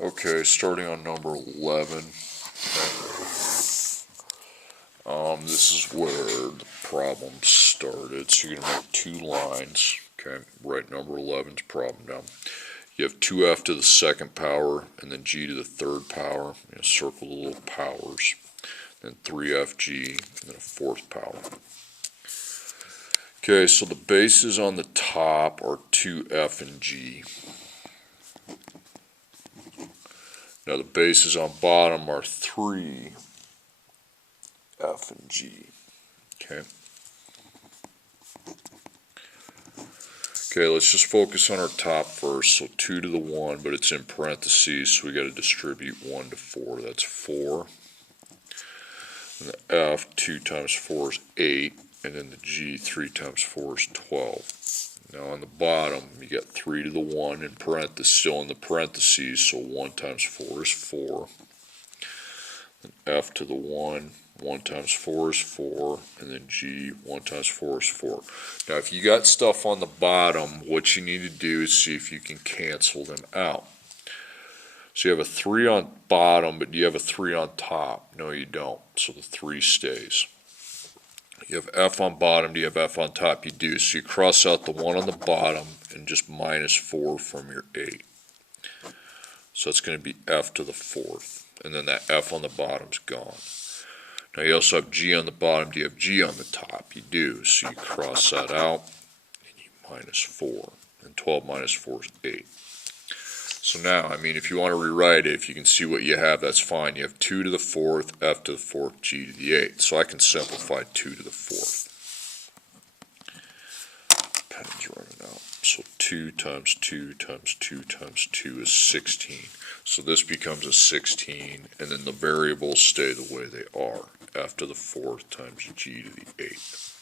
Okay, starting on number 11. This is where the problem started. So you're going to make two lines. Okay, write number 11's problem down. You have 2f to the second power, and then g to the third power. Circle the little powers. Then 3fg, and then a fourth power. Okay, so the bases on the top are 2f and g. Now the bases on bottom are 3f and g. Okay. Okay, let's just focus on our top first. So 2 to the 1, but it's in parentheses, so we got to distribute 1 to 4. That's 4. And the f, 2 times 4 is 8. And then the g, 3 times 4 is 12. Now on the bottom, you got 3 to the 1 in parentheses, still in the parentheses, so 1 times 4 is 4. Then f to the 1, 1 times 4 is 4, and then g, 1 times 4 is 4. Now if you got stuff on the bottom, what you need to do is see if you can cancel them out. So you have a 3 on bottom, but do you have a 3 on top? No, you don't, so the 3 stays. You have f on bottom, do you have f on top? You do, so you cross out the 1 on the bottom and just minus 4 from your 8. So it's going to be f to the 4th, and then that f on the bottom's gone. Now you also have g on the bottom, do you have g on the top? You do, so you cross that out, and you minus 4, and 12 minus 4 is 8. So now, if you want to rewrite it, if you can see what you have, that's fine. You have 2 to the 4th, f to the 4th, g to the 8th. So I can simplify 2 to the 4th. Pen's running out. So 2 times 2 times 2 times 2 is 16. So this becomes a 16, and then the variables stay the way they are. F to the 4th times g to the 8th.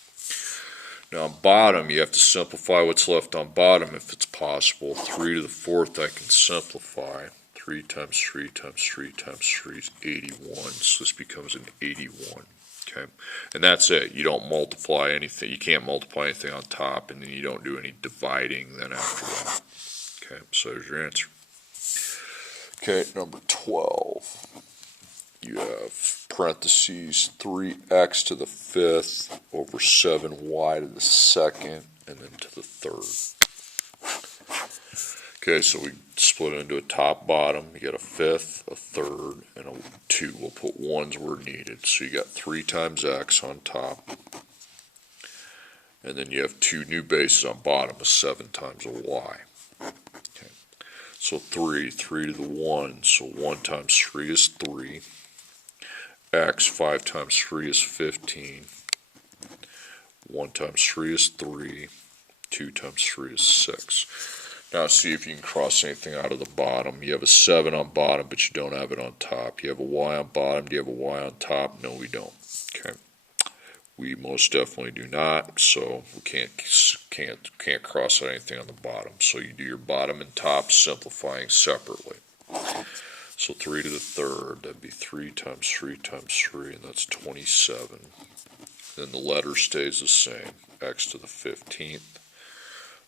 Now on bottom, you have to simplify what's left on bottom if it's possible. 3 to the 4th I can simplify. 3 times 3 times 3 times 3 is 81. So this becomes an 81. Okay, and that's it. You don't multiply anything. You can't multiply anything on top, and then you don't do any dividing then after that. Okay, so there's your answer. Okay, number 12. You have parentheses 3x to the 5th over 7y to the 2nd, and then to the 3rd. Okay, so we split it into a top bottom. You got a 5th, a 3rd, and a 2. We'll put 1s where needed. So you got 3 times x on top, and then you have 2 new bases on bottom, a 7 times a y. Okay, so 3 to the 1, so 1 times 3 is 3. X, 5 times 3 is 15. 1 times 3 is 3. 2 times 3 is 6. Now see if you can cross anything out of the bottom. You have a 7 on bottom, but you don't have it on top. You have a y on bottom. Do you have a y on top? No, we don't. Okay, we most definitely do not. So we can't cross out anything on the bottom. So you do your bottom and top simplifying separately. So 3 to the 3rd, that'd be 3 times 3 times 3, and that's 27. Then the letter stays the same. X to the 15th.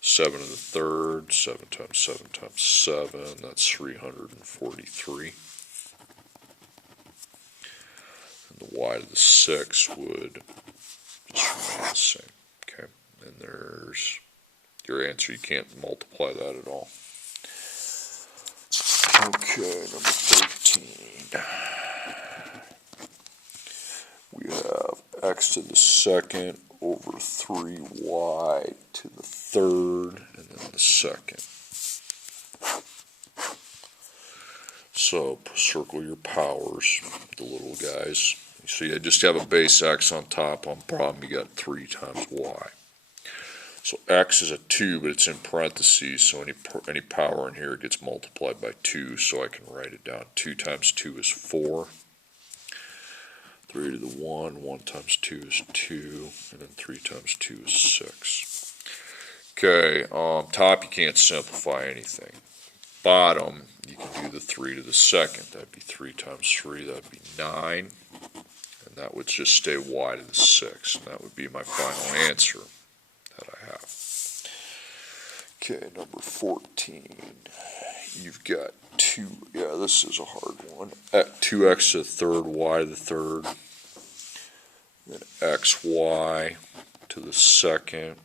7 to the 3rd, 7 times 7 times 7, that's 343. And the y to the 6 would just remain the same. Okay, and there's your answer. You can't multiply that at all. Okay, number 13. We have x to the 2nd over 3y to the 3rd, and then the 2nd. So circle your powers, the little guys. So you just have a base x on top. On bottom you got 3 times y. So x is a 2, but it's in parentheses, so any power in here gets multiplied by 2, so I can write it down. 2 times 2 is 4. 3 to the 1, 1 times 2 is 2, and then 3 times 2 is 6. Okay, top you can't simplify anything. Bottom, you can do the 3 to the 2nd. That'd be 3 times 3, that'd be 9. And that would just stay y to the 6th. And that would be my final answer that I have. Okay, number 14. You've got 2 yeah, this is a hard one. 2x to the third, y to the third, then xy to the second.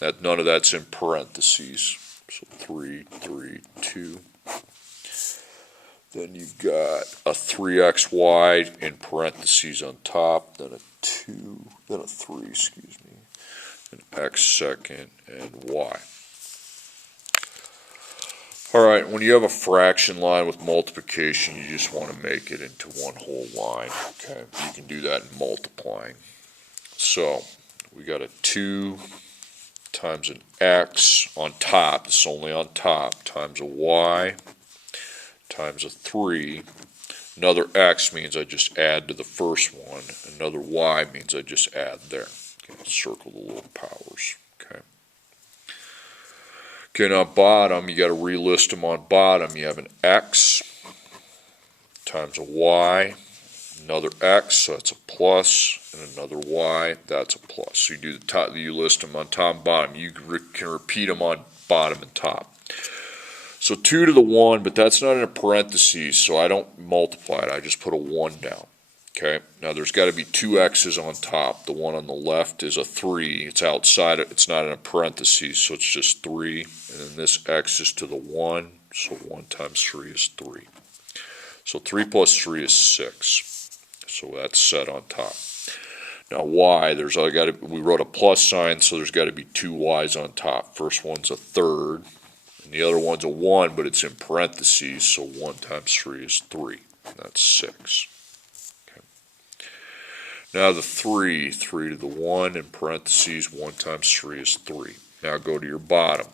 None of that's in parentheses. So 3, 3, 2. Then you've got a 3xy in parentheses on top, then a 2, then a 3, excuse me, and x second, and y. All right, when you have a fraction line with multiplication, you just want to make it into one whole line. Okay, you can do that in multiplying. So we got a 2 times an x on top, it's only on top, times a y, times a 3. Another x means I just add to the first one. Another y means I just add there. Okay, circle the little powers. Okay. Okay, now bottom, you got to relist them on bottom. You have an x times a y, another x, so that's a plus, and another y, that's a plus. So you do the top, you list them on top and bottom. You can repeat them on bottom and top. So 2 to the 1, but that's not in a parentheses, so I don't multiply it. I just put a 1 down. Okay, now there's got to be 2 x's on top. The one on the left is a 3. It's outside, it's not in a parentheses, so it's just 3. And then this x is to the 1, so 1 times 3 is 3. So 3 plus 3 is 6. So that's set on top. Now y, we wrote a plus sign, so there's got to be 2 y's on top. First one's a third, and the other one's a 1, but it's in parentheses, so 1 times 3 is 3. And that's 6. Now the 3 to the 1 in parentheses, 1 times 3 is 3. Now go to your bottom.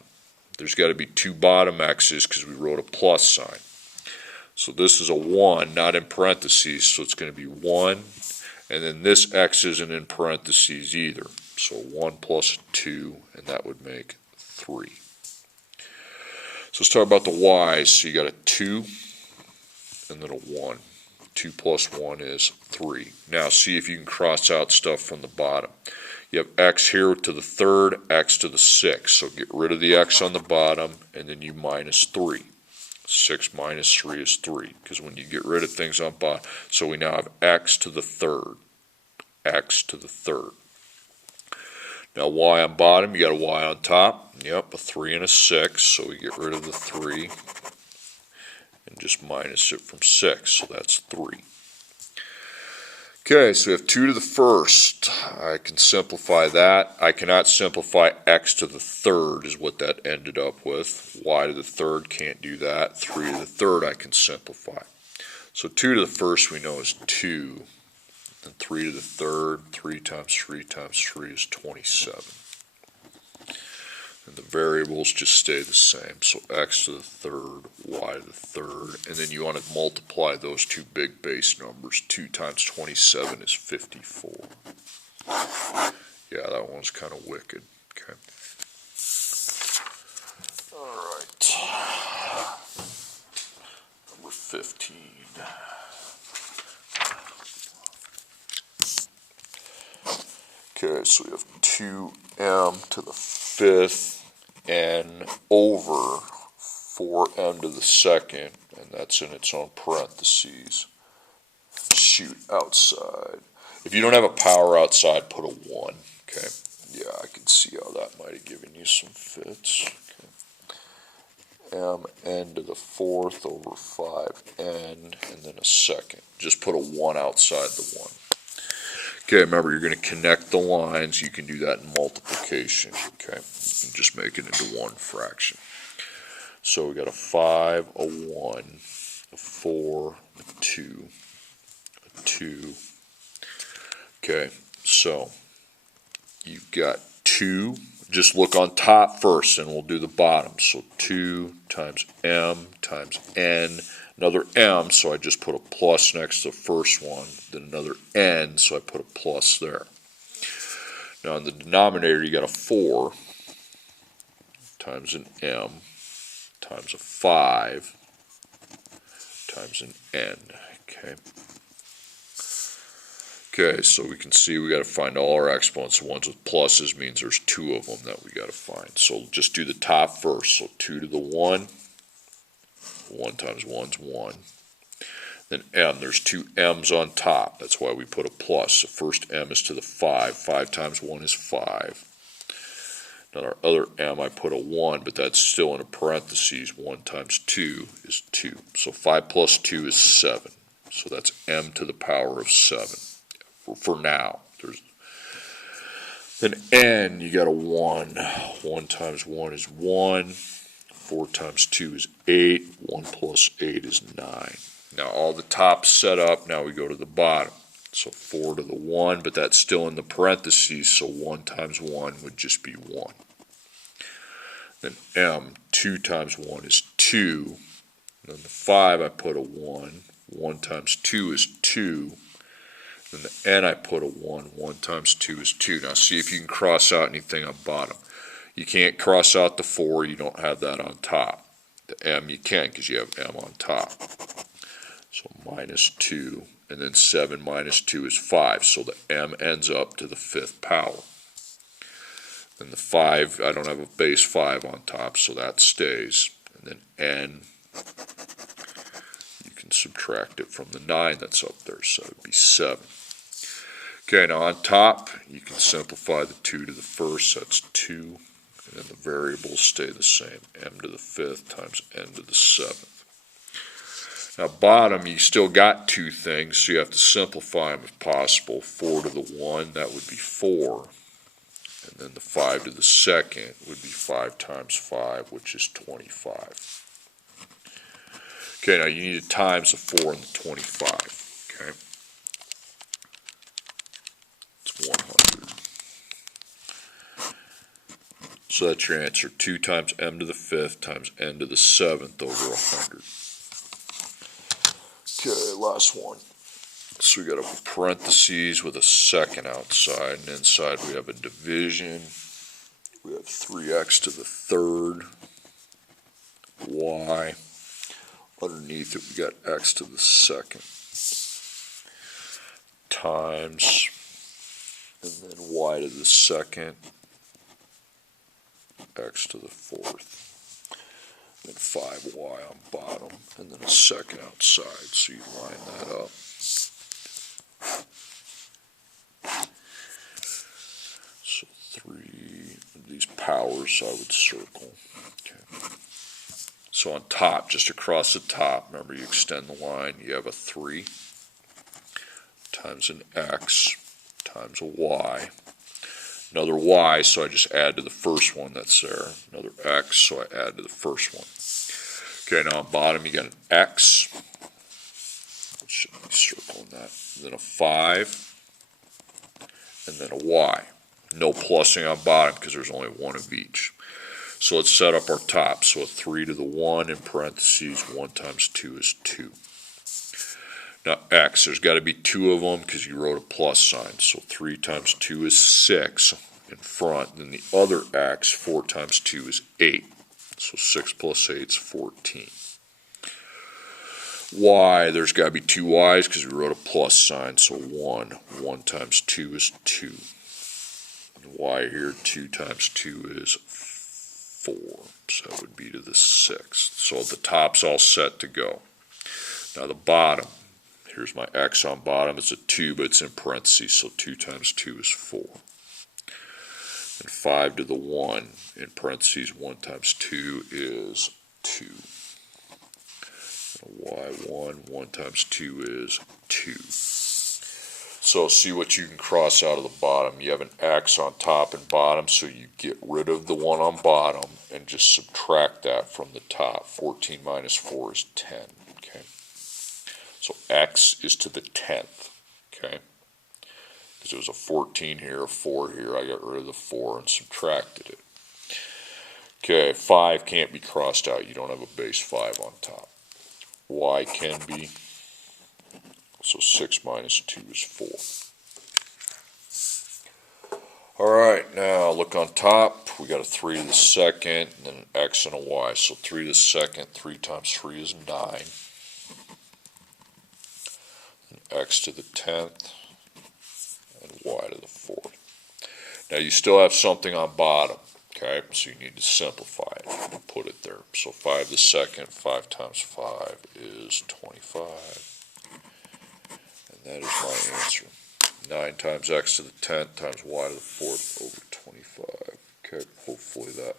There's got to be 2 bottom x's because we wrote a plus sign. So this is a 1, not in parentheses, so it's going to be 1. And then this x isn't in parentheses either. So 1 plus 2, and that would make 3. So let's talk about the y's. So you got a 2 and then a 1. 2 plus 1 is 3. Now see if you can cross out stuff from the bottom. You have x here to the third, x to the 6th. So get rid of the x on the bottom, and then you minus 3. 6 minus 3 is 3, because when you get rid of things on bottom, so we now have x to the third. X to the third. Now y on bottom, you got a y on top. Yep, a 3 and a 6, so we get rid of the 3. And just minus it from 6, so that's 3. Okay, so we have 2 to the first. I can simplify that. I cannot simplify x to the third is what that ended up with. Y to the third, can't do that. 3 to the third I can simplify. So 2 to the first we know is 2. And 3 to the third, 3 times 3 times 3 is 27. And the variables just stay the same. So x to the third, y to the third, and then you want to multiply those two big base numbers. 2 times 27 is 54. Yeah, that one's kind of wicked. Okay. All right. Number 15. Okay, so we have 2m to the 5th n over 4m to the 2nd, and that's in its own parentheses. Shoot, outside. If you don't have a power outside, put a 1. Okay, yeah, I can see how that might have given you some fits. Okay. mn to the 4th over 5n, and then a 2nd. Just put a 1 outside the 1. Okay, remember you're going to connect the lines. You can do that in multiplication. Okay, you can just make it into one fraction. So we got a 5, a 1, a 4, a 2, a 2. Okay, so you've got 2. Just look on top first, and we'll do the bottom. So 2 times m times n. Another m, so I just put a plus next to the first one. Then another n, so I put a plus there. Now in the denominator, you got a 4 times an m times a 5 times an n. Okay. Okay, so we can see we got to find all our exponents. The ones with pluses means there's 2 of them that we got to find. So just do the top first. So 2 to the 1 1 times 1 is 1. Then m, there's two m's on top. That's why we put a plus. The first m is to the 5. 5 times 1 is 5. Now our other m, I put a 1, but that's still in a parentheses. 1 times 2 is 2. So 5 plus 2 is 7. So that's m to the power of 7 for now. Then n, you got a 1. 1 times 1 is 1. 4 times 2 is 8. 1 plus 8 is 9. Now all the tops set up, now we go to the bottom. So 4 to the 1, but that's still in the parentheses, so 1 times 1 would just be 1. Then m, 2 times 1 is 2. Then the 5, I put a 1. 1 times 2 is 2. Then the n, I put a 1. 1 times 2 is 2. Now see if you can cross out anything on bottom. You can't cross out the 4, you don't have that on top. The m you can because you have m on top. So minus 2, and then 7 minus 2 is 5. So the m ends up to the 5th power. Then the 5, I don't have a base 5 on top, so that stays. And then n, you can subtract it from the 9 that's up there, so it would be 7. Okay, now on top, you can simplify the 2 to the 1st, that's 2. And then the variables stay the same, m to the 5th times n to the 7th. Now bottom, you still got two things, so you have to simplify them if possible. 4 to the 1, that would be 4. And then the 5 to the 2nd would be 5 times 5, which is 25. Okay, now you need to times the 4 and the 25. Okay, it's 100. So that's your answer. 2 times m to the 5th times n to the 7th over 100. Okay, last one. So we got a parentheses with a second outside, and inside we have a division. We have 3x to the 3rd, y. Underneath it we got x to the 2nd, times, and then y to the 2nd, x to the 4th. Then 5y on bottom, and then a second outside, so you line that up. So 3 of these powers I would circle. Okay. So on top, just across the top, remember you extend the line, you have a 3 times an x times a y. Another y, so I just add to the first one that's there. Another x, so I add to the first one. Okay, now on bottom you got an x. Should be circling that. Then a 5, and then a y. No plussing on bottom because there's only one of each. So let's set up our top. So a 3 to the 1 in parentheses, 1 times 2 is 2. Now x, there's got to be 2 of them because you wrote a plus sign. So 3 times 2 is 6 in front. Then the other x, 4 times 2 is 8. So 6 plus 8 is 14. Y, there's got to be 2 y's because we wrote a plus sign. So 1. 1 times 2 is 2. And y here, 2 times 2 is 4. So that would be to the 6th. So the top's all set to go. Now the bottom. Here's my x on bottom. It's a 2, but it's in parentheses, so 2 times 2 is 4. And 5 to the 1, in parentheses, 1 times 2 is 2. And y1, 1 times 2 is 2. So see what you can cross out of the bottom. You have an x on top and bottom, so you get rid of the one on bottom and just subtract that from the top. 14 minus 4 is 10. Okay. So x is to the 10th, okay? Because there was a 14 here, a 4 here. I got rid of the 4 and subtracted it. Okay, 5 can't be crossed out. You don't have a base 5 on top. Y can be. So 6 minus 2 is 4. All right, now look on top. We got a 3 to the 2nd, and then an x and a y. So 3 to the 2nd, 3 times 3 is 9. X to the 10th, and y to the 4th. Now you still have something on bottom. Okay, so you need to simplify it and put it there. So 5 to the second, 5 times 5 is 25. And that is my answer. 9 times x to the 10th times y to the 4th